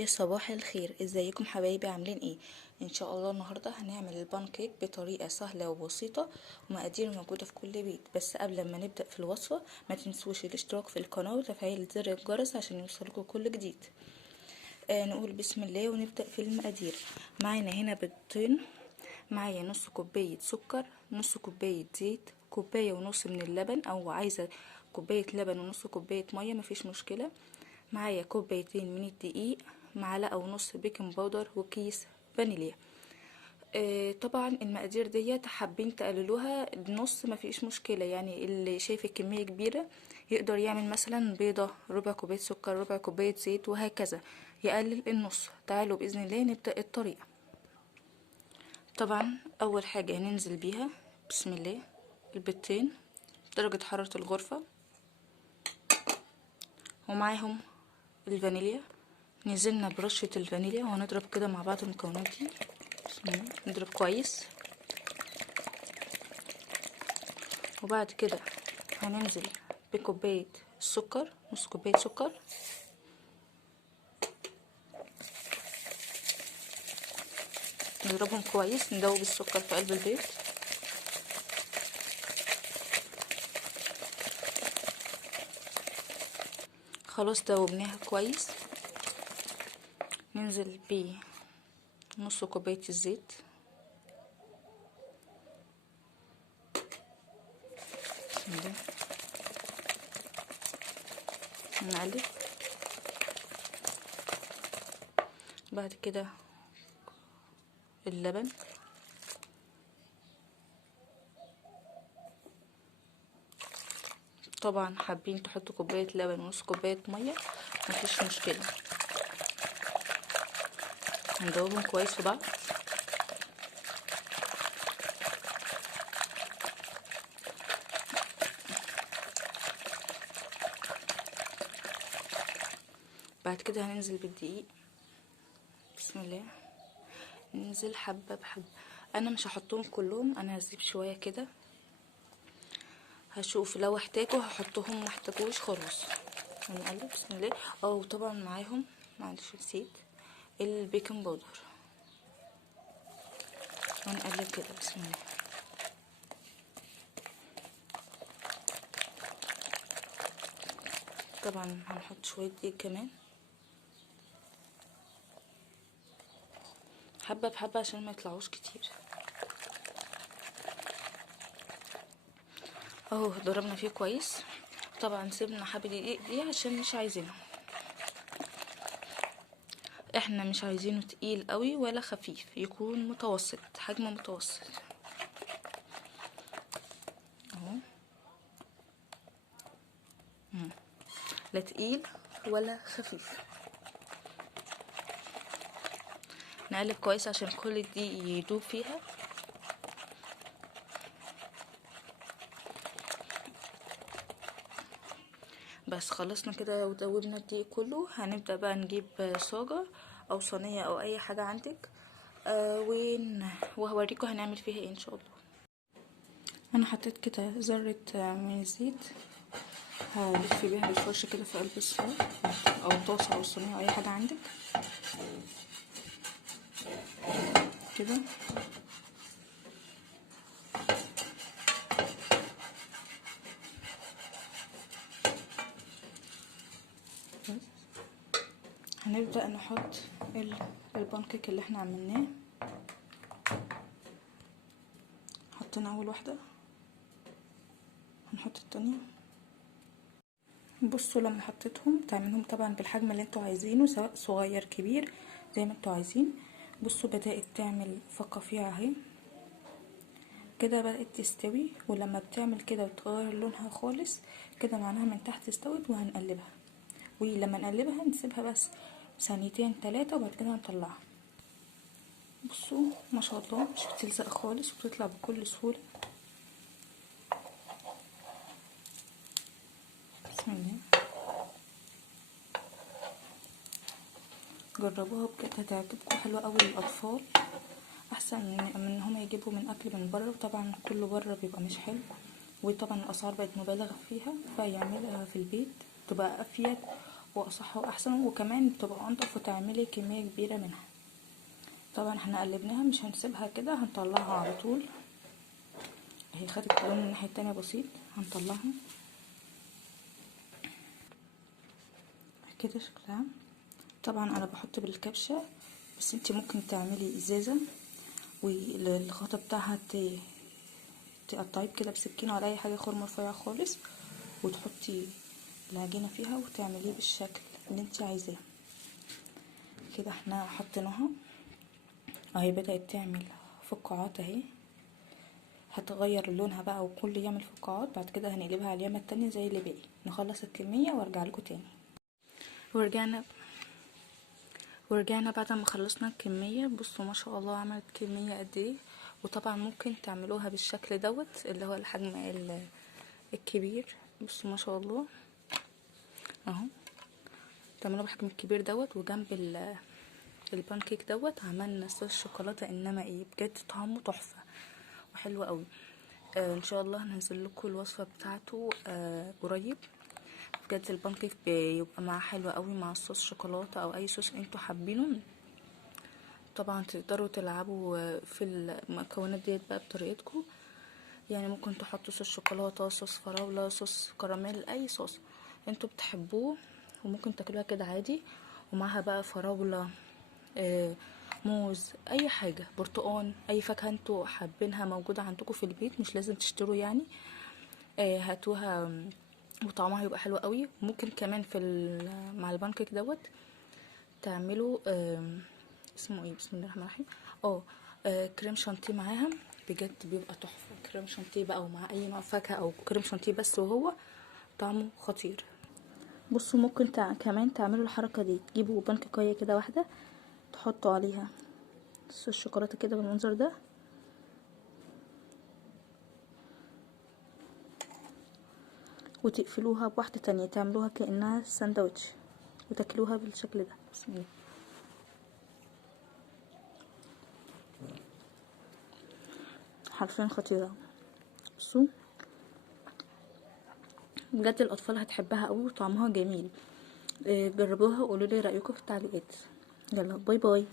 يا صباح الخير، ازيكم حبايبي؟ عاملين ايه؟ ان شاء الله النهارده هنعمل البان كيك بطريقه سهله وبسيطه ومقادير موجوده في كل بيت. بس قبل ما نبدا في الوصفه ما تنسوش الاشتراك في القناه وتفعيل زر الجرس عشان يوصلكم كل جديد. نقول بسم الله ونبدا في المقادير. معانا هنا بيضتين، معايا نص كوبايه سكر، نص كوبايه زيت، كوبايه ونص من اللبن، او عايزه كوبايه لبن ونص كوبايه ميه مفيش مشكله. معايا كوبايتين من الدقيق، معلقه ونص بيكنج باودر، وكيس فانيليا. طبعا المقادير ديت حابين تقللوها نص مفيش مشكله، يعني اللي شايف الكميه كبيره يقدر يعمل مثلا بيضه، ربع كوبايه سكر، ربع كوبايه زيت، وهكذا يقلل النص. تعالوا باذن الله نبدا الطريقه. طبعا اول حاجه هننزل بيها بسم الله البيضتين درجه حراره الغرفه، ومعاهم الفانيليا. نزلنا برشة الفانيليا وهنضرب كده مع بعض المكونات دي. بسم الله، نضرب كويس. وبعد كده هننزل بكوباية السكر، نص كوباية سكر، نضربهم كويس، ندوب السكر في قلب البيض. خلاص دوبناها كويس. ننزل بنص كوباية الزيت، بسم الله، نقلب. بعد كده اللبن، طبعا حابين تحطوا كوباية لبن ونص كوباية مية مفيش مشكلة. هندوبهم كويس في بعض. بعد كده هننزل بالدقيق، بسم الله، ننزل حبة بحبة. انا مش هحطهم كلهم، انا هسيب شوية كده، هشوف لو احتاجوا هحطهم، ما احتاجوش خلاص. هنقلب بسم الله. وطبعا معاهم، معلش نسيت، البيكنج باودر. هنقلب كده بسم الله. طبعا هنحط شوية دقيق كمان، حبة بحبة عشان ما يطلعوش كتير. اهو ضربنا فيه كويس. طبعا سيبنا حبة دقيق دي عشان مش عايزينها، احنا مش عايزينه تقيل قوي ولا خفيف، يكون متوسط، حجم متوسط اهو، لا تقيل ولا خفيف. نقلب كويس عشان كل دي يدوب فيها. بس خلصنا كده ودوبنا الدقيق كله. هنبدأ بقى نجيب صاجة او صينية او اي حاجة عندك، وهوريكم هنعمل فيها ايه ان شاء الله. انا حطيت كده ذرة من الزيت، هلف بيها بالفرشة كده في قلب الصاج او طاسة او صينية او اي حاجة عندك كده. هنبدأ نحط البانكيك اللي احنا عملناه. حطينا اول واحدة، هنحط التانية. بصوا لما حطيتهم تعملهم طبعا بالحجم اللي انتوا عايزينه، سواء صغير كبير زي ما انتوا عايزين. بصوا بدأت تعمل فقاقيع اهي كده، بدأت تستوي. ولما بتعمل كده وتغير لونها خالص كده معناها من تحت استوت، وهنقلبها. ولما نقلبها نسيبها بس ثانيتين 3 وبعد كده هنطلعها. بصوا ما شاء الله مش بتلزق خالص وبتطلع بكل سهولة. بسم الله، جربوها بجد هتعجبكم، حلوة قوي للاطفال، احسن من ان هم يجيبوا من اكل من بره. وطبعا كله بره بيبقى مش حلو، وطبعا الاسعار بقت مبالغ فيها، فيعملها في البيت تبقى افيد واصح واحسن، وكمان بتبقى انضف وتعملي كميه كبيره منها. طبعا احنا قلبناها مش هنسيبها كده، هنطلعها على طول. هي خدت لون من الناحيه التانية بسيط، هنطلعها كده شكلها. طبعا انا بحط بالكبشه، بس انتي ممكن تعملي ازازه والغطا بتاعها تقطعيه كده بسكينه ولا اي حاجه خرم رفيع خالص، وتحطي العجينه فيها وتعمليه بالشكل اللي انتي عايزاه. كده احنا حطيناها اهي، بدات تعمل فقاعات اهي، هتغير لونها بقى وكل يعمل فقاعات. بعد كده هنقلبها على اليمه التانية زي اللي باقي، نخلص الكميه وارجع لكم تاني. ورجعنا بعد ما خلصنا الكميه. بصوا ما شاء الله عملت كميه قد ايه. وطبعا ممكن تعملوها بالشكل دوت اللي هو الحجم الكبير. بصوا ما شاء الله اهو، تعملوها بالحجم الكبير دوت. وجنب البانكيك دوت عملنا صوص شوكولاته، انما ايه بجد طعمه تحفه وحلو قوي. ان شاء الله هنزل لكم الوصفه بتاعته قريب. بجد البانكيك بيبقى معاه حلو قوي مع الصوص شوكولاته او اي صوص انتوا حابينه. طبعا تقدروا تلعبوا في المكونات ديت بقى بطريقتكم، يعني ممكن تحطوا صوص شوكولاته، صوص فراوله، صوص كراميل، اي صوص انتوا بتحبوه. وممكن تاكلوها كده عادي، ومعها بقى فراوله، موز، اي حاجه، برتقان، اي فاكهه انتوا حابينها موجوده عندكم في البيت، مش لازم تشتروا يعني. هاتوها وطعمها يبقى حلو قوي. ممكن كمان مع البانكيك دوت تعملوا اسمه ايه، بسم الله الرحمن الرحيم، كريم شانتيه معاها. بجد بيبقى تحفه. كريم شانتيه بقى ومع اي نوع فاكهه، او كريم شانتيه بس وهو طعمه خطير. بصوا ممكن كمان تعملوا الحركه دي، تجيبوا بانكيكايه كده واحده، تحطوا عليها صوص شوكولاته كده بالمنظر ده، وتقفلوها بواحده تانية، تعملوها كأنها ساندوتش وتاكلوها بالشكل ده. بسم الله، حرفيا خطيره. بصوا بجد الاطفال هتحبها قوي وطعمها جميل. جربوها وقولوا لي رايكم في التعليقات. يلا باي باي.